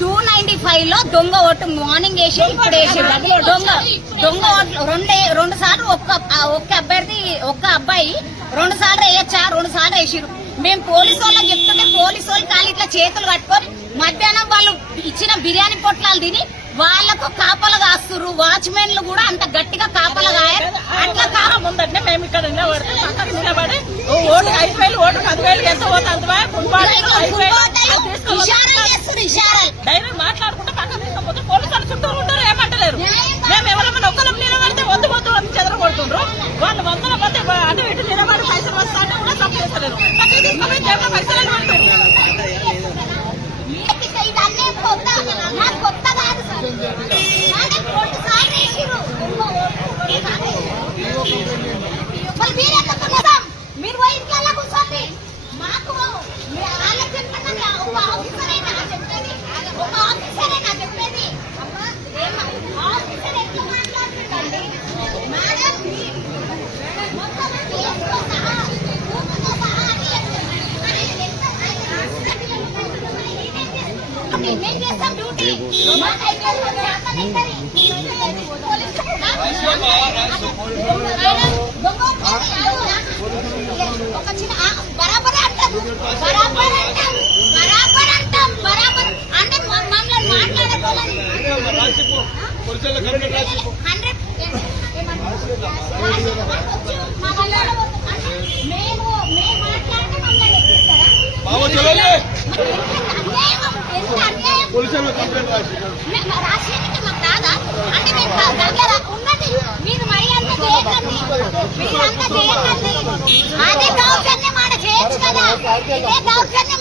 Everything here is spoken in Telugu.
295 లో దొంగ ఓటు మార్నింగ్ వేసి ఇప్పుడు వేసి దొంగ ఓట్లు రెండు సార్లు ఒక్క అబ్బాయి 2 సార్లు వేయచ్చా 2 సార్లు వేసిరు. మేము పోలీసు వాళ్ళకి చెప్తుంటే పోలీసు వాళ్ళు కాళ్ళు ఇట్లా చేతులు కట్టుకొని మధ్యాహ్నం వాళ్ళు ఇచ్చిన బిర్యానీ పొట్లాలు తిని వాళ్ళకు కాపలు కాస్తున్నారు. వాచ్మెన్లు కూడా అంత గట్టిగా కాపలు కాయారు. అట్లా కాలం ఉందంటే మేము ఇక్కడ నిలబడి ఓటు 5,000 ఓటు 10,000 ఎంత పోతుంది డైరెక్ట్ మాట్లాడుకుంటే పక్కన తీసుకపోతే పోలీసులు చుట్టూ ఉంటారు, ఏమంటలేరు. మేము ఎవరైనా ఒక్కరం నిలబడితే వద్దు అని చెదరగొడుతుండ్రు. వాళ్ళు 100 మంది అటు ఇటు నిలబడి పైసలు వస్తానే కూడా తప్పేస్తలేరు. పక్కన తీసుకుపోయి జేబులో పైసలు మీరు పోయి ఇంట్లో కూర్చోండి. మాకు ఒక ఆఫీసరేనా చెప్పేది ఆఫీసర్ ఎట్లా మాట్లాడుతుందండి మేడం మొత్తం మేము చేస్తాం డ్యూటీ ఒక చిన్న బరాబర్ అంటాం అంటే మమ్మల్ని మాట్లాడకూడదు. మేము మాట్లాడితే మమ్మల్ని ఎక్కిస్తారా? రాష్ట్రానికి మాకు కాదా అంటే మేము దగ్గర ఉన్నది మీరు మరీ అంత చేయకండి, మీరంతా చేయకండి. అదే దౌర్జన్యం ఆడ చేయొచ్చు కదా, ఇదే దౌర్జన్యం